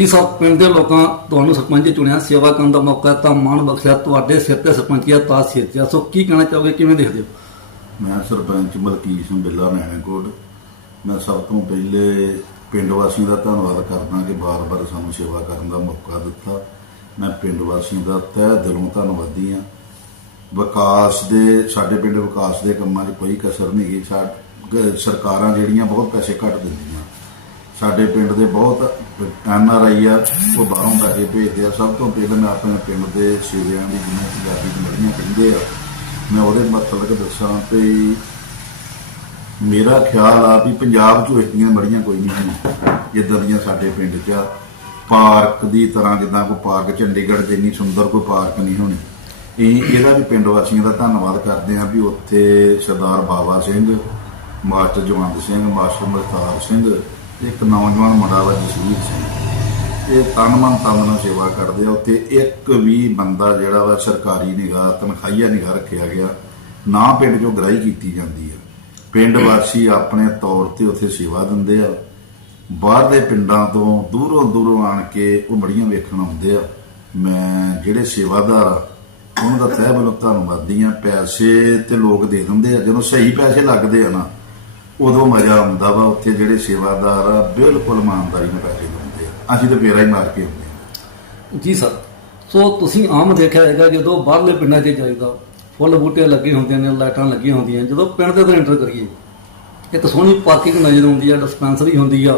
ਜੀ ਸਭ ਪਿੰਡ ਦੇ ਲੋਕਾਂ ਤੁਹਾਨੂੰ ਸਰਪੰਚ ਚੁਣਿਆ, ਸੇਵਾ ਕਰਨ ਦਾ ਮੌਕਾ ਤਾਂ ਮਾਣ ਬਖਸ਼ਿਆ, ਤੁਹਾਡੇ ਸਿਰ ਤੇ ਸਰਪੰਚੀਆ ਤਾਂ ਸਿਰ ਤੇ ਸੋ ਕੀ ਕਹਿਣਾ ਚਾਹੋਗੇ, ਕਿਵੇਂ ਦੇਖਦੇ ਹੋ? ਮੈਂ ਸਰਪੰਚ ਮਲਕੀਤ ਸਿੰਘ ਬਿੱਲਾ, ਨੈਣਕੋਟ। ਮੈਂ ਸਭ ਤੋਂ ਪਹਿਲੇ ਪਿੰਡ ਵਾਸੀਆਂ ਦਾ ਧੰਨਵਾਦ ਕਰਦਾ ਕਿ ਬਾਰ-ਬਾਰ ਸਾਨੂੰ ਸੇਵਾ ਕਰਨ ਦਾ ਮੌਕਾ ਦਿੱਤਾ। ਮੈਂ ਪਿੰਡ ਵਾਸੀਆਂ ਦਾ ਤਹਿ ਦਿਲੋਂ ਧੰਨਵਾਦੀ ਹਾਂ। ਵਿਕਾਸ ਦੇ, ਸਾਡੇ ਪਿੰਡ ਵਿਕਾਸ ਦੇ ਕੰਮਾਂ 'ਚ ਕੋਈ ਕਸਰ ਨਹੀਂ ਗਈ ਸਰਕਾਰਾਂ ਜਿਹੜੀਆਂ ਬਹੁਤ ਪੈਸੇ ਘੱਟ ਦਿੰਦੀਆਂ। ਸਾਡੇ ਪਿੰਡ ਦੇ ਬਹੁਤ ਐਨ ਆਰ ਆਈ ਆ, ਉਹ ਬਾਹਰੋਂ ਪੈਸੇ ਭੇਜਦੇ ਆ। ਸਭ ਤੋਂ ਪਹਿਲਾਂ ਮੈਂ ਆਪਣੇ ਪਿੰਡ ਦੇ ਸ਼ੇਰਿਆਂ ਦੀ ਜਿਹਨਾਂ ਪੰਜਾਬੀ ਚ ਮੜੀਆਂ ਕਹਿੰਦੇ ਆ, ਮੈਂ ਉਹਦੇ ਮਤਲਬ ਦੱਸਾਂ ਤੇ ਮੇਰਾ ਖਿਆਲ ਆ ਵੀ ਪੰਜਾਬ 'ਚ ਇਤਨੀਆਂ ਮੜੀਆਂ ਕੋਈ ਨਹੀਂ ਹਨ ਜਿੱਦਾਂ ਦੀਆਂ ਸਾਡੇ ਪਿੰਡ 'ਚ ਆ। ਪਾਰਕ ਦੀ ਤਰ੍ਹਾਂ ਜਿੱਦਾਂ ਕੋਈ ਪਾਰਕ, ਚੰਡੀਗੜ੍ਹ ਦੇ ਇੰਨੀ ਸੁੰਦਰ ਕੋਈ ਪਾਰਕ ਨਹੀਂ ਹੋਣੀ। ਇਹ ਇਹਦਾ ਵੀ ਪਿੰਡ ਵਾਸੀਆਂ ਦਾ ਧੰਨਵਾਦ ਕਰਦੇ ਆ ਵੀ ਉੱਥੇ ਸਰਦਾਰ ਬਾਬਾ ਸਿੰਘ, ਮਾਸਟਰ ਜਵੰਤ ਸਿੰਘ, ਮਾਸਟਰ ਮਲਤਾਰ ਸਿੰਘ ਇੱਕ ਨੌਜਵਾਨ ਮੁੰਡਾ ਵਾ ਜਸਵੀਰ ਸਿੰਘ। ਇਹ ਤਨ ਮਨ ਤਨ ਨਾਲ ਸੇਵਾ ਕਰਦੇ ਆ। ਉੱਥੇ ਇੱਕ ਵੀ ਬੰਦਾ ਜਿਹੜਾ ਵਾ ਸਰਕਾਰੀ ਨਿਗਾਹ, ਤਨਖਾਹੀਆ ਨਿਗਾਹ ਰੱਖਿਆ ਗਿਆ। ਨਾ ਪਿੰਡ 'ਚੋਂ ਗ੍ਰਾਹੀ ਕੀਤੀ ਜਾਂਦੀ ਆ। ਪਿੰਡ ਵਾਸੀ ਆਪਣੇ ਤੌਰ ਤੇ ਉੱਥੇ ਸੇਵਾ ਦਿੰਦੇ ਆ। ਬਾਹਰ ਦੇ ਪਿੰਡਾਂ ਤੋਂ ਦੂਰੋਂ ਦੂਰੋਂ ਆਣ ਕੇ ਉਹ ਮੜੀਆਂ ਵੇਖਣ ਆਉਂਦੇ ਆ। ਮੈਂ ਜਿਹੜੇ ਸੇਵਾਦਾਰ ਆ, ਉਹਨਾਂ ਦਾ ਤਹਿ ਵੱਲੋਂ ਧੰਨਵਾਦੀ ਆ। ਪੈਸੇ ਤੇ ਲੋਕ ਦੇ ਦਿੰਦੇ ਆ। ਜਦੋਂ ਸਹੀ ਪੈਸੇ ਲੱਗਦੇ ਆ ਨਾ ਉਦੋਂ ਮਜ਼ਾ ਆਉਂਦਾ ਵਾ ਉੱਥੇ ਜਿਹੜੇ ਸੇਵਾਦਾਰ ਆ ਬਿਲਕੁਲ ਇਮਾਨਦਾਰੀ ਨਾਲ ਪੈਸੇ ਦਿੰਦੇ ਆ। ਅਸੀਂ ਤਾਂ ਫੇਰਾ ਹੀ ਮਾਰ ਕੇ ਆਉਂਦੇ ਆ। ਜੀ ਸਰ ਸੋ ਤੁਸੀਂ ਆਮ ਦੇਖਿਆ ਹੈਗਾ ਜਦੋਂ ਬਾਹਰਲੇ ਪਿੰਡਾਂ 'ਚ ਜਾਈਦਾ ਫੁੱਲ ਬੂਟੇ ਲੱਗੇ ਹੁੰਦੇ ਨੇ ਲਾਈਟਾਂ ਲੱਗੀਆਂ ਹੁੰਦੀਆਂ ਜਦੋਂ ਪਿੰਡ ਦੇ ਅੰਦਰ ਐਂਟਰ ਕਰੀਏ ਇੱਕ ਸੋਹਣੀ ਪਾਰਕਿੰਗ ਨਜ਼ਰ ਆਉਂਦੀ ਆ ਡਿਸਪੈਂਸਰੀ ਹੁੰਦੀ ਆ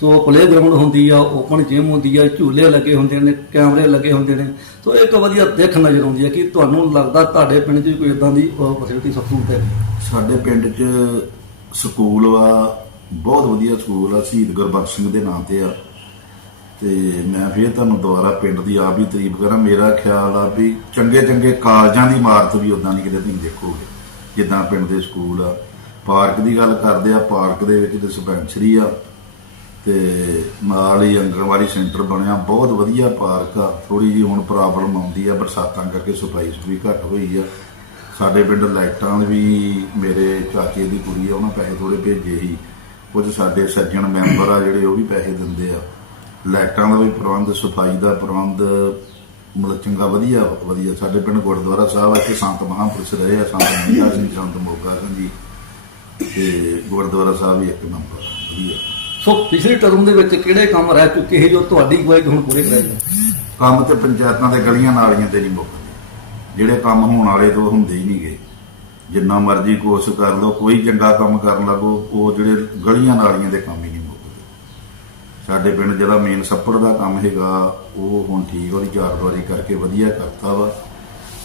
ਸੋ ਪਲੇਗਰਾਉਂਡ ਹੁੰਦੀ ਆ ਓਪਨ ਜਿਮ ਹੁੰਦੀ ਆ ਝੂਲੇ ਲੱਗੇ ਹੁੰਦੇ ਨੇ ਕੈਮਰੇ ਲੱਗੇ ਹੁੰਦੇ ਨੇ ਸੋ ਇੱਕ ਵਧੀਆ ਦਿੱਖ ਨਜ਼ਰ ਆਉਂਦੀ ਆ ਕਿ ਤੁਹਾਨੂੰ ਲੱਗਦਾ ਤੁਹਾਡੇ ਪਿੰਡ 'ਚ ਕੋਈ ਇਦਾਂ ਦੀ ਫੈਸਿਲਿਟੀ ਸਹੂਲਤ ਹੈ? ਸਾਡੇ ਪਿੰਡ 'ਚ ਸਕੂਲ ਵਾ, ਬਹੁਤ ਵਧੀਆ ਸਕੂਲ ਆ, ਸ਼ਹੀਦ ਗੁਰਬਖਸ਼ ਸਿੰਘ ਦੇ ਨਾਂ ਤੇ ਆ। ਤੇ ਮੈਂ ਫੇਰ ਤੁਹਾਨੂੰ ਦੁਬਾਰਾ ਪਿੰਡ ਦੀ ਆਪ ਹੀ ਤਾਰੀਫ ਕਰਾਂ। ਮੇਰਾ ਖਿਆਲ ਆ ਵੀ ਚੰਗੇ ਚੰਗੇ ਕਾਲਜਾਂ ਦੀ ਇਮਾਰਤ ਵੀ ਉਦਾਂ ਦੀ ਕਿਤੇ ਤੁਸੀਂ ਦੇਖੋਗੇ, ਜਿੱਦਾਂ ਪਿੰਡ ਦੇ ਸਕੂਲ ਆ। ਪਾਰਕ ਦੀ ਗੱਲ ਕਰਦੇ ਆ, ਪਾਰਕ ਦੇ ਵਿੱਚ ਡਿਸਪੈਂਸਰੀ ਆ। ਤੇ ਨਾਲ ਹੀ ਅੰਗਨਵਾੜੀ ਸੈਂਟਰ ਬਣਿਆ, ਬਹੁਤ ਵਧੀਆ ਪਾਰਕ ਆ। ਥੋੜੀ ਜਿਹੀ ਹੁਣ ਪ੍ਰੋਬਲਮ ਆਉਂਦੀ ਆ, ਬਰਸਾਤਾਂ ਕਰਕੇ ਸਪਲਾਈ ਵੀ ਘੱਟ ਹੋਈ ਆ। ਸਾਡੇ ਪਿੰਡ ਲਾਈਟਾਂ ਵੀ ਮੇਰੇ ਚਾਚੇ ਦੀ ਕੁੜੀ ਆ ਉਹਨਾਂ ਪੈਸੇ ਥੋੜੇ ਭੇਜੇ ਸੀ। ਕੁਝ ਸਾਡੇ ਸੱਜਣ ਮੈਂਬਰ ਆ ਜਿਹੜੇ ਉਹ ਵੀ ਪੈਸੇ ਦਿੰਦੇ ਆ। ਲਾਈਟਾਂ ਦਾ ਵੀ ਪ੍ਰਬੰਧ ਸਫ਼ਾਈ ਦਾ ਪ੍ਰਬੰਧ ਮਤਲਬ ਚੰਗਾ ਵਧੀਆ ਵਧੀਆ। ਸਾਡੇ ਪਿੰਡ ਗੁਰਦੁਆਰਾ ਸਾਹਿਬ ਆ ਕਿ ਸੰਤ ਮਹਾਂਪੁਰਸ਼ ਰਹੇ ਆ ਸੰਤ ਮਹਿੰਗਾ ਸਿੰਘ ਸੰਤ ਮੋਗਾ ਸਿੰਘ ਜੀ। ਤੇ ਗੁਰਦੁਆਰਾ ਸਾਹਿਬ ਵੀ ਇੱਕ ਨੰਬਰ ਵਧੀਆ। ਸੋ ਪਿਛਲੇ ਟਰਮ ਦੇ ਵਿੱਚ ਕਿਹੜੇ ਕੰਮ ਰਹਿ ਚੁੱਕੇ ਹੈ ਜੋ ਤੁਹਾਡੀ 'ਚ ਹੁਣ ਪੂਰੇ ਕਰਾਏ ਕੰਮ ਤੇ ਪੰਚਾਇਤਾਂ ਦੇ ਗਲੀਆਂ ਨਾਲੀਆਂ ਤੇ ਨਹੀਂ ਮੁੱਕਦੇ। ਜਿਹੜੇ ਕੰਮ ਹੋਣ ਵਾਲੇ ਤੋਂ ਹੁੰਦੇ ਹੀ ਨਹੀਂਗੇ ਜਿੰਨਾ ਮਰਜ਼ੀ ਕੋਸ਼ਿਸ਼ ਕਰ ਲਓ, ਕੋਈ ਚੰਗਾ ਕੰਮ ਕਰਨ ਲੱਗੋ, ਉਹ ਜਿਹੜੇ ਗਲੀਆਂ ਨਾਲੀਆਂ ਦੇ ਕੰਮ ਹੀ ਨਹੀਂ ਮੁੱਕਦੇ। ਸਾਡੇ ਪਿੰਡ ਜਿਹੜਾ ਮੇਨ ਸੱਪੜ ਦਾ ਕੰਮ ਹੈਗਾ, ਉਹ ਹੁਣ ਠੀਕ ਉਹਦੀ ਚਾਰਦਵਾਰੀ ਕਰਕੇ ਵਧੀਆ ਕਰਤਾ ਵਾ।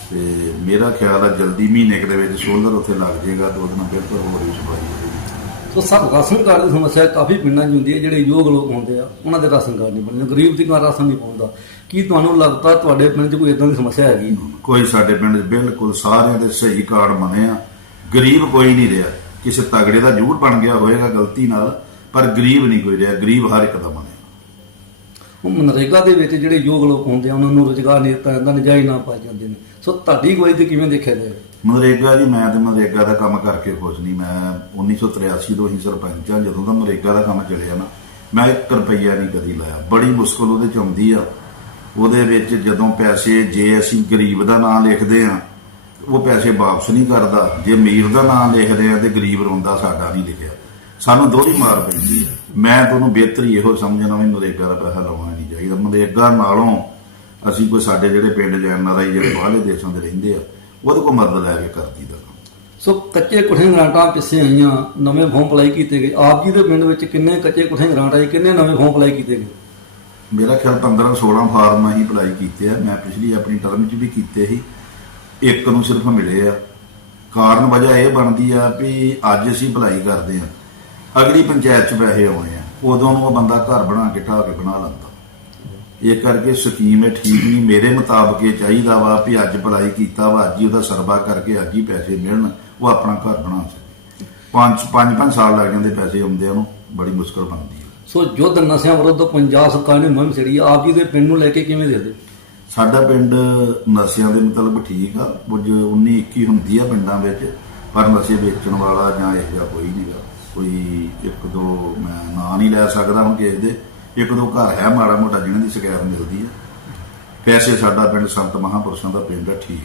ਤੇ ਮੇਰਾ ਖਿਆਲ ਆ ਜਲਦੀ ਮਹੀਨੇ ਕੁ ਦੇ ਵਿੱਚ ਸੋਲਰ ਉੱਥੇ ਲੱਗ ਜਾਏਗਾ, ਦੋ ਦਿਨ ਬਿਲਕੁਲ ਹੋਰ ਵੀ ਸਫ਼ਾਈ ਹੋ ਜਾਏਗੀ। ਸੋ ਸਭ ਰਾਸ਼ਨ ਕਾਰਡ ਦੀ ਸਮੱਸਿਆ ਕਾਫੀ ਪਿੰਡਾਂ 'ਚ ਹੁੰਦੀ ਹੈ, ਜਿਹੜੇ ਯੋਗ ਲੋਕ ਹੁੰਦੇ ਆ, ਉਹਨਾਂ ਦੇ ਰਾਸ਼ਨ ਕਾਰਡ ਨਹੀਂ ਬਣਦੇ। ਗਰੀਬ ਦੀ ਰਾਸ਼ਨ ਨਹੀਂ ਪਹੁੰਚਦਾ ਕੀ ਤੁਹਾਨੂੰ ਲੱਗਦਾ ਤੁਹਾਡੇ ਪਿੰਡ 'ਚ ਕੋਈ ਇਦਾਂ ਦੀ ਸਮੱਸਿਆ ਹੈਗੀ? ਕੋਈ ਸਾਡੇ ਪਿੰਡ 'ਚ ਬਿਲਕੁਲ ਸਾਰਿਆਂ ਦੇ ਸਹੀ ਕਾਰਡ ਬਣੇ ਆ। ਗਰੀਬ ਕੋਈ ਨਹੀਂ ਰਿਹਾ। ਕਿਸੇ ਤਗੜੇ ਦਾ ਜੂੜ ਬਣ ਗਿਆ ਹੋਏਗਾ ਗਲਤੀ ਨਾਲ ਪਰ ਗਰੀਬ ਨਹੀਂ ਕੋਈ ਰਿਹਾ। ਗਰੀਬ ਹਰ ਇੱਕ ਦਾ ਬਣਿਆ ਉਹ ਮਨਰੇਗਾ ਦੇ ਵਿੱਚ ਜਿਹੜੇ ਯੋਗ ਲੋਕ ਹੁੰਦੇ ਆ ਉਹਨਾਂ ਨੂੰ ਰੁਜ਼ਗਾਰ ਨਹੀਂ ਦਿੱਤਾ ਜਾਂਦਾ ਨਜਾਇਜ਼ ਨਾ ਪਾਏ ਜਾਂਦੇ ਨੇ। ਸੋ ਤੁਹਾਡੀ ਅਗਵਾਈ ਤੇ ਕਿਵੇਂ ਦੇਖਿਆ ਜਾਏ? ਮਨਰੇਗਾ ਜੀ ਮੈਂ ਤੇ ਮਨਰੇਗਾ ਦਾ ਕੰਮ ਕਰਕੇ ਖੁਸ਼ ਨਹੀਂ। ਮੈਂ 1983 ਤੋਂ ਹੀ ਸਰਪੰਚ ਆ ਜਦੋਂ ਦਾ ਮਨਰੇਗਾ ਦਾ ਕੰਮ ਚੱਲਿਆ ਨਾ ਮੈਂ 1 ਰੁਪਈਆ ਨਹੀਂ ਕਦੀ ਲਾਇਆ। ਬੜੀ ਮੁਸ਼ਕਲ ਉਹਦੇ ਚ ਆਉਂਦੀ ਆ। ਉਹਦੇ ਵਿੱਚ ਜਦੋਂ ਪੈਸੇ ਜੇ ਅਸੀਂ ਗਰੀਬ ਦਾ ਨਾਮ ਲਿਖਦੇ ਆ ਉਹ ਪੈਸੇ ਵਾਪਸ ਨਹੀਂ ਕਰਦਾ। ਜੇ ਅਮੀਰ ਦਾ ਨਾਮ ਲਿਖਦੇ ਆ ਤੇ ਗਰੀਬ ਰੋਂਦਾ ਸਾਡਾ ਨਹੀਂ ਲਿਖਿਆ। ਸਾਨੂੰ ਦੋਹਰੀ ਮਾਰ ਪੈਂਦੀ ਹੈ। ਮੈਂ ਤੁਹਾਨੂੰ ਬਿਹਤਰੀ ਇਹੋ ਸਮਝਣਾ ਵੀ ਨਰੇਗਾ ਦਾ ਪੈਸਾ ਲਾਉਣਾ ਨਹੀਂ ਚਾਹੀਦਾ। ਨਰੇਗਾ ਨਾਲੋਂ ਅਸੀਂ ਕੋਈ ਸਾਡੇ ਜਿਹੜੇ ਪਿੰਡ ਲੈਣ ਆਈ ਜਿਹੜੇ ਬਾਹਰਲੇ ਦੇਸ਼ਾਂ ਦੇ ਰਹਿੰਦੇ ਆ, ਉਹਦੇ ਕੋਲ ਮਦਦ ਲੈ ਕੇ ਕਰਦੀ ਦਾ ਸੋ ਕੱਚੇ ਕੁਠੇ ਗ੍ਰਾਂਟਾਂ ਪਿੱਛੇ ਆਈਆਂ, ਨਵੇਂ ਫਾਰਮ ਅਪਲਾਈ ਕੀਤੇ ਗਏ। ਆਪ ਜੀ ਦੇ ਪਿੰਡ ਵਿੱਚ ਕਿੰਨੇ ਕੱਚੇ ਕੁਠੇ ਗ੍ਰਾਂਟ ਆਏ ਕਿੰਨੇ ਨਵੇਂ ਫਾਰਮ ਅਪਲਾਈ ਕੀਤੇ ਗਏ? ਮੇਰਾ ਖਿਆਲ 15 16 ਫਾਰਮਾਂ ਹੀ ਅਪਲਾਈ ਕੀਤੇ ਆ। ਮੈਂ ਪਿਛਲੀ ਆਪਣੀ ਟਰਮ 'ਚ ਵੀ ਕੀਤੇ ਸੀ। ਇੱਕ ਨੂੰ ਸਿਰਫ ਮਿਲੇ ਆ। ਕਾਰਨ ਵਜ੍ਹਾ ਇਹ ਬਣਦੀ ਆ ਵੀ ਅੱਜ ਅਸੀਂ ਅਪਲਾਈ ਕਰਦੇ ਆ। ਅਗਲੀ ਪੰਚਾਇਤ 'ਚ ਪੈਸੇ ਆਉਣੇ ਆ। ਉਦੋਂ ਨੂੰ ਉਹ ਬੰਦਾ ਘਰ ਬਣਾ ਕੇ, ਢਾਹ ਕੇ ਬਣਾ ਲੈਂਦਾ। ਇਹ ਕਰਕੇ ਸਕੀਮ ਇਹ ਠੀਕ ਨਹੀਂ। ਮੇਰੇ ਮੁਤਾਬਕ ਇਹ ਚਾਹੀਦਾ ਵਾ ਵੀ ਅੱਜ ਅਪਲਾਈ ਕੀਤਾ ਵਾ, ਅੱਜ ਹੀ ਉਹਦਾ ਸਰਵਾ ਕਰਕੇ ਅੱਜ ਹੀ ਪੈਸੇ ਮਿਲਣ, ਉਹ ਆਪਣਾ ਘਰ ਬਣਾ ਸਕੇ। ਪੰਜ ਪੰਜ ਪੰਜ ਸਾਲ ਲੱਗ ਜਾਂਦੇ ਪੈਸੇ ਆਉਂਦੇ ਉਹਨੂੰ ਬੜੀ ਮੁਸ਼ਕਲ ਬਣਦੀ ਸੋ ਯੁੱਧ ਨਸ਼ਿਆਂ ਵਿਰੁੱਧ ਪੰਜਾਬ ਸਰਕਾਰ ਨੇ ਮੁਹਿੰਮ ਛੇੜੀ ਆ। ਆਪ ਜੀ ਦੇ ਪਿੰਡ ਨੂੰ ਲੈ ਕੇ ਕਿਵੇਂ ਦੇਖਦੇ ਸਾਡਾ ਪਿੰਡ ਨਸ਼ਿਆਂ ਦੇ ਮਤਲਬ ਠੀਕ ਆ। ਕੁਝ 19 21 ਹੁੰਦੀ ਆ ਪਿੰਡਾਂ ਵਿੱਚ, ਪਰ ਨਸ਼ੇ ਵੇਚਣ ਵਾਲਾ ਜਾਂ ਇਹੋ ਜਿਹਾ ਕੋਈ ਨਹੀਂਗਾ ਕੋਈ ਇੱਕ ਦੋ ਮੈਂ ਨਾਂ ਨਹੀਂ ਲੈ ਸਕਦਾ ਹੁਣ ਕਿਸੇ ਦੇ। ਇੱਕ ਦੋ ਘਰ ਹੈ ਮਾੜਾ ਮੋਟਾ ਜਿਹਨਾਂ ਦੀ ਸ਼ਿਕਾਇਤ ਮਿਲਦੀ ਹੈ ਵੈਸੇ ਸਾਡਾ ਪਿੰਡ ਸੰਤ ਮਹਾਂਪੁਰਸ਼ਾਂ ਦਾ ਪਿੰਡ ਆ, ਠੀਕ।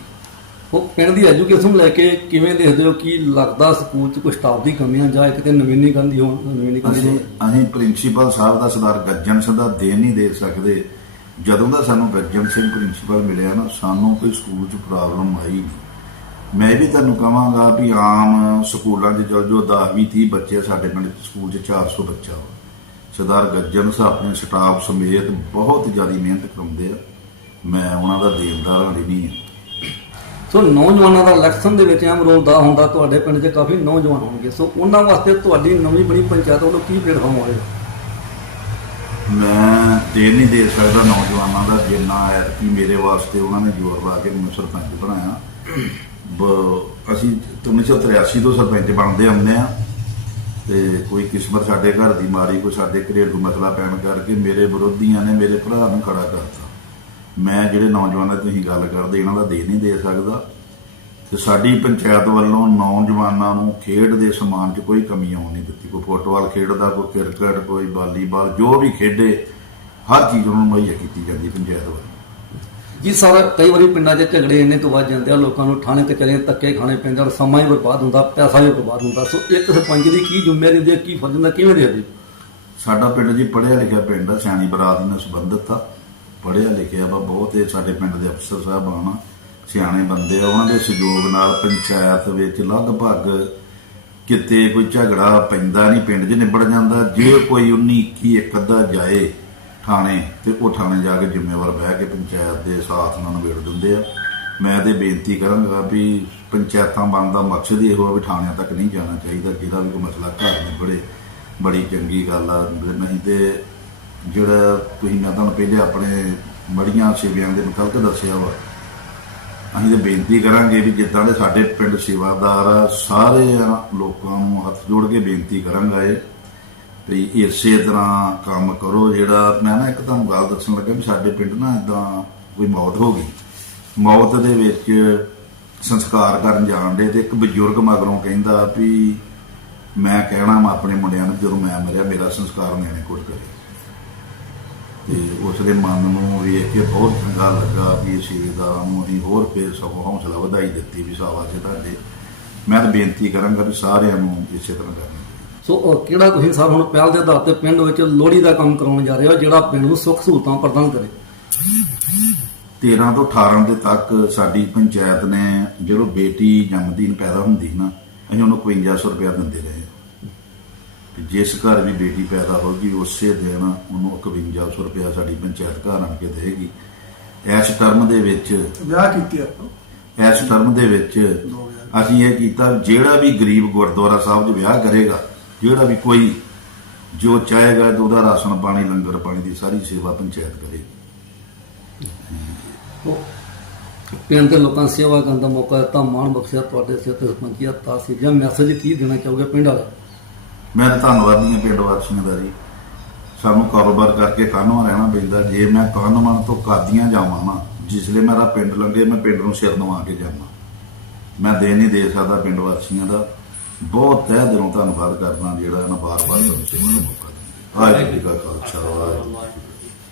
ਉਹ ਪਿੰਡ ਦੀ ਐਜੂਕੇਸ਼ਨ ਲੈ ਕੇ ਕਿਵੇਂ ਦੇਖਦੇ ਹੋ? ਕਿ ਲੱਗਦਾ ਸਕੂਲ 'ਚ ਕੋਈ ਸਟਾਫ ਦੀ ਕਮੀਆਂ ਜਾਂ ਕਿਤੇ ਨਵੀਨੀਕਰਨ ਦੀ ਹੋਣ ਨਵੀਨੀਕਰਨ ਦੀ ਅਸੀਂ? ਅਸੀਂ ਪ੍ਰਿੰਸੀਪਲ ਸਾਹਿਬ ਦਾ ਸਰਦਾਰ ਗੱਜਣ ਸਿੰਘ ਦਾ ਦੇ ਨਹੀਂ ਦੇ ਸਕਦੇ। ਜਦੋਂ ਦਾ ਸਾਨੂੰ ਗੱਜਣ ਸਿੰਘ ਪ੍ਰਿੰਸੀਪਲ ਮਿਲਿਆ ਨਾ ਸਾਨੂੰ ਕੋਈ ਸਕੂਲ 'ਚ ਪ੍ਰੋਬਲਮ ਆਈ। ਨਹੀਂ ਮੈਂ ਵੀ ਤੁਹਾਨੂੰ ਕਹਾਂਗਾ ਵੀ ਆਮ ਸਕੂਲਾਂ 'ਚ ਚਲ ਜੋ 10 20 30 ਬੱਚੇ ਸਾਡੇ ਪਿੰਡ ਸਕੂਲ 'ਚ 400 ਬੱਚਾ ਵਾ। ਸਰਦਾਰ ਗੱਜਣ ਸਾਹਿਬ ਆਪਣੇ ਸਟਾਫ ਸਮੇਤ ਬਹੁਤ ਜ਼ਿਆਦਾ ਮਿਹਨਤ ਕਰਾਉਂਦੇ ਆ। ਮੈਂ ਉਹਨਾਂ ਦਾ ਦੇਣਦਾਰ ਹਾਲੇ ਨਹੀਂ। ਹਾਂ ਸੋ ਨੌਜਵਾਨਾਂ ਦਾ ਇਲੈਕਸ਼ਨ ਦੇ ਵਿੱਚ ਅਹਿਮ ਰੋਲ ਦਾ ਹੁੰਦਾ ਤੁਹਾਡੇ ਪਿੰਡ 'ਚ ਕਾਫੀ ਨੌਜਵਾਨ ਹੋਣਗੇ। ਸੋ ਉਹਨਾਂ ਵਾਸਤੇ ਤੁਹਾਡੀ ਨਵੀਂ ਬਣੀ ਪੰਚਾਇਤ ਵੱਲੋਂ ਕੀ ਪਲੇਟਫਾਰਮ ਹੋਵੇਗਾ ਮੈਂ ਦੇ ਨਹੀਂ ਦੇ ਸਕਦਾ ਨੌਜਵਾਨਾਂ ਦਾ ਜਿੰਨਾ ਹੈ ਕਿ ਮੇਰੇ ਵਾਸਤੇ ਉਹਨਾਂ ਨੇ ਜ਼ੋਰ ਲਾ ਕੇ ਮੈਨੂੰ ਸਰਪੰਚ ਬਣਾਇਆ। ਬ- ਅਸੀਂ 1983 ਤੋਂ ਸਰਪੰਚ ਬਣਦੇ ਆਉਂਦੇ ਆ ਤੇ ਕੋਈ ਕਿਸਮਤ ਸਾਡੇ ਘਰ ਦੀ ਮਾਰੀ, ਕੋਈ ਸਾਡੇ ਘਰੇਲੂ ਮਸਲਾ ਪੈਣ ਕਰਕੇ ਮੇਰੇ ਵਿਰੋਧੀਆਂ ਨੇ ਮੇਰੇ ਭਰਾ ਨੂੰ ਖੜਾ ਕਰਤਾ। ਮੈਂ ਜਿਹੜੇ ਨੌਜਵਾਨਾਂ ਦੀ ਤੁਸੀਂ ਗੱਲ ਕਰਦੇ ਇਹਨਾਂ ਦਾ ਦੇ ਨਹੀਂ ਦੇ ਸਕਦਾ। ਤੇ ਸਾਡੀ ਪੰਚਾਇਤ ਵੱਲੋਂ ਨੌਜਵਾਨਾਂ ਨੂੰ ਖੇਡ ਦੇ ਸਮਾਨ 'ਚ ਕੋਈ ਕਮੀ ਆਉਣ ਨਹੀਂ ਦਿੱਤੀ। ਕੋਈ ਫੁੱਟਬਾਲ ਖੇਡਦਾ ਕੋਈ ਕ੍ਰਿਕਟ ਕੋਈ ਵਾਲੀਬਾਲ ਜੋ ਵੀ ਖੇਡੇ ਹਰ ਚੀਜ਼ ਉਹਨਾਂ ਨੂੰ ਮੁਹੱਈਆ ਕੀਤੀ ਜਾਂਦੀ ਪੰਚਾਇਤ ਵੱਲੋਂ। ਜੀ ਸਰ ਕਈ ਵਾਰੀ ਪਿੰਡਾਂ 'ਚ ਝਗੜੇ ਇੰਨੇ ਤੋਂ ਵੱਧ ਜਾਂਦੇ ਆ ਲੋਕਾਂ ਨੂੰ ਥਾਣੇ ਕਚਹਿਰੀਆਂ ਧੱਕੇ ਖਾਣੇ ਪੈਂਦੇ ਔਰ ਸਮਾਂ ਹੀ ਬਰਬਾਦ ਹੁੰਦਾ ਪੈਸਾ ਵੀ ਬਰਬਾਦ ਹੁੰਦਾ। ਸੋ ਇੱਕ ਸਰਪੰਚ ਦੀ ਕੀ ਜ਼ਿੰਮੇਵਾਰੀ ਹੁੰਦੀ ਹੈ ਕੀ ਫਰਜ਼ ਹੁੰਦਾ ਕਿਵੇਂ ਦੇਖਦੇ ਹੋ? ਸਾਡਾ ਪਿੰਡ ਜੀ ਪੜ੍ਹਿਆ ਲਿਖਿਆ ਪਿੰਡ ਆ ਸਿਆਣੀ ਬਰਾਤ ਨਾਲ ਸੰਬੰਧਿਤ ਆ। ਪੜ੍ਹਿਆ ਲਿਖਿਆ ਵਾ, ਬਹੁਤ ਇਹ ਸਾਡੇ ਪਿੰਡ ਦੇ ਅਫਸਰ ਸਾਹਿਬਾਨ, ਸਿਆਣੇ ਬੰਦੇ ਆ, ਉਹਨਾਂ ਦੇ ਸਹਿਯੋਗ ਨਾਲ ਪੰਚਾਇਤ ਵਿੱਚ ਲਗਭਗ ਕਿਤੇ ਕੋਈ ਝਗੜਾ ਪੈਂਦਾ ਨਹੀਂ, ਪਿੰਡ 'ਚ ਨਿਬੜ ਜਾਂਦਾ। ਜੇ ਕੋਈ 19 21 ਇੱਕ ਅੱਧਾ ਜਾਏ ਥਾਣੇ, ਤੇ ਉਹ ਥਾਣੇ ਜਾ ਕੇ ਜ਼ਿੰਮੇਵਾਰ ਬਹਿ ਕੇ ਪੰਚਾਇਤ ਦੇ ਸਾਥ ਨਾਲ ਨਿਬੇੜ ਦਿੰਦੇ ਆ। ਮੈਂ ਤੇ ਬੇਨਤੀ ਕਰਾਂਗਾ ਵੀ ਪੰਚਾਇਤਾਂ ਬਣਨ ਦਾ ਮਕਸਦ ਇਹੋ ਆ ਵੀ ਥਾਣਿਆਂ ਤੱਕ ਨਹੀਂ ਜਾਣਾ ਚਾਹੀਦਾ, ਜਿਹਦਾ ਵੀ ਕੋਈ ਮਸਲਾ ਘਰ ਨਿਬੜੇ। ਬੜੀ ਚੰਗੀ ਗੱਲ ਆ, ਨਹੀਂ ਤੇ ਜਿਹੜਾ ਤੁਸੀਂ ਮੈਂ ਤੁਹਾਨੂੰ ਪਹਿਲੇ ਆਪਣੇ ਮੜੀਆਂ ਸੇਵਿਆਂ ਦੇ ਮੁਤਲਕ ਦੱਸਿਆ ਵਾ, ਅਸੀਂ ਤਾਂ ਬੇਨਤੀ ਕਰਾਂਗੇ ਵੀ ਜਿੱਦਾਂ ਦੇ ਸਾਡੇ ਪਿੰਡ ਸੇਵਾਦਾਰ ਆ, ਸਾਰੇ ਲੋਕਾਂ ਨੂੰ ਹੱਥ ਜੋੜ ਕੇ ਬੇਨਤੀ ਕਰਾਂਗਾ ਇਹ, ਵੀ ਇਸੇ ਤਰ੍ਹਾਂ ਕੰਮ ਕਰੋ। ਜਿਹੜਾ ਮੈਂ ਨਾ ਇੱਕ ਤੁਹਾਨੂੰ ਗੱਲ ਦੱਸਣ ਲੱਗਾ ਵੀ ਸਾਡੇ ਪਿੰਡ ਨਾ ਇਦਾਂ ਕੋਈ ਮੌਤ ਹੋ ਗਈ। ਮੌਤ ਦੇ ਵਿੱਚ ਸੰਸਕਾਰ ਕਰਨ ਜਾਣ ਦੇ ਤੇ ਇੱਕ ਬਜ਼ੁਰਗ ਮਗਰੋਂ ਕਹਿੰਦਾ ਵੀ ਮੈਂ ਕਹਿਣਾ ਮੈਂ ਆਪਣੇ ਮੁੰਡਿਆਂ ਨੂੰ ਜਦੋਂ ਮੈਂ ਮਰਿਆ, ਮੇਰਾ ਸੰਸਕਾਰ ਨਿਆਣੇ ਕੋਲ ਕਰੇ। ਤੇ ਉਸ ਦੇ ਮਨ ਨੂੰ ਵੇਖ ਕੇ ਬਹੁਤ ਚੰਗਾ ਲੱਗਾ ਵੀ ਇਹ ਸੇਵਾਦਾਰਾਂ ਨੂੰ ਅਸੀਂ ਹੋਰ ਫੇਰ ਸਗੋਂ ਹੌਸਲਾ ਵਧਾਈ ਦਿੱਤੀ ਵੀ ਸਾਵਾਸੇ ਤੁਹਾਡੇ। ਮੈਂ ਤਾਂ ਬੇਨਤੀ ਕਰਾਂਗਾ ਵੀ ਸਾਰਿਆਂ ਨੂੰ ਇਸੇ ਤਰ੍ਹਾਂ ਕਰਨਾ। ਸੋ ਕਿਹੜਾ ਤੁਸੀਂ ਸਰ ਹੁਣ ਪਹਿਲ ਦੇ ਆਧਾਰ ਤੇ ਪਿੰਡ ਵਿੱਚ ਲੋਹੜੀ ਦਾ ਕੰਮ ਕਰਾਉਣ ਜਾ ਰਹੇ ਹੋ ਜਿਹੜਾ ਪਿੰਡ ਨੂੰ ਸੁੱਖ ਸਹੂਲਤਾਂ ਪ੍ਰਦਾਨ ਕਰੇ? 13 ਤੋਂ 18 ਦੇ ਤੱਕ ਸਾਡੀ ਪੰਚਾਇਤ ਨੇ ਜਦੋਂ ਬੇਟੀ ਜਨਮਦਿਨ ਪੈਦਾ ਹੁੰਦੀ ਨਾ ਅਸੀਂ ਉਹਨੂੰ 5500 ਰੁਪਇਆ ਦਿੰਦੇ ਰਹੇ। ਜਿਸ ਘਰ ਵੀ ਬੇਟੀ ਪੈਦਾ ਹੋਗੀ ਉਸੇ ਦਿਨ ਉਹਨੂੰ 5100 ਰੁਪਇਆ ਸਾਡੀ ਪੰਚਾਇਤ ਘਰ ਆਣ ਕੇ ਦੇਗੀ। ਇਸ ਟਰਮ ਦੇ ਵਿੱਚ ਵਿਆਹ ਕੀਤੀ ਆਪਾਂ। ਇਸ ਟਰਮ ਦੇ ਵਿੱਚ ਅਸੀਂ ਇਹ ਕੀਤਾ ਜਿਹੜਾ ਵੀ ਗਰੀਬ ਗੁਰਦੁਆਰਾ ਸਾਹਿਬ 'ਚ ਵਿਆਹ ਕਰੇਗਾ ਜਿਹੜਾ ਵੀ ਕੋਈ ਜੋ ਚਾਹੇਗਾ ਤੇ ਉਹਦਾ ਰਾਸ਼ਨ ਪਾਣੀ ਲੰਗਰ ਪਾਣੀ ਦੀ ਸਾਰੀ ਸੇਵਾ ਪੰਚਾਇਤ ਕਰੇਗੀ। ਪਿੰਡ ਦੇ ਲੋਕਾਂ ਸੇਵਾ ਕਰਨ ਦਾ ਮੌਕਾ ਦਿੱਤਾ ਮਾਣ ਬਖਸ਼ਿਆ ਤੁਹਾਡੇ ਸਿਰ ਤੇ ਸਰਪੰਚੀਆ ਤਾਸੀਰ ਜਾਂ ਮੈਸੇਜ ਕੀ ਦੇਣਾ ਚਾਹੋਗੇ ਪਿੰਡ ਵਾਲੇ ਮੈਂ ਤਾਂ ਧੰਨਵਾਦੀ ਹਾਂ ਪਿੰਡ ਵਾਸੀਆਂ ਦਾ ਜੀ। ਸਾਨੂੰ ਕਾਰੋਬਾਰ ਕਰਕੇ ਕਾਹਨੋਂ ਰਹਿਣਾ ਪੈਂਦਾ? ਜੇ ਮੈਂ ਕਾਹਨੋਂ ਤੋਂ ਕਾਦੀਆਂ ਜਾਵਾਂ ਨਾ ਜਿਸਲੇ ਮੇਰਾ ਪਿੰਡ ਲੰਗੇ, ਮੈਂ ਪਿੰਡ ਨੂੰ ਸਿਰ ਨਵਾ ਕੇ ਜਾਵਾਂ। ਮੈਂ ਦੇ ਨਹੀਂ ਦੇ ਸਕਦਾ ਪਿੰਡ ਵਾਸੀਆਂ ਦਾ। ਬਹੁਤ ਤਹਿ ਦਿਲੋਂ ਧੰਨਵਾਦ ਕਰਦਾ ਜਿਹੜਾ ਨਾ ਬਾਰ-ਬਾਰ ਤੁਹਾਨੂੰ ਸੇਵਾ ਦਾ ਮੌਕਾ ਦਿੰਦੇ ਵਾਹਿਗੁਰੂ ਜੀ ਕਾ ਖਾਲਸਾ, ਵਾਹਿਗੁਰੂ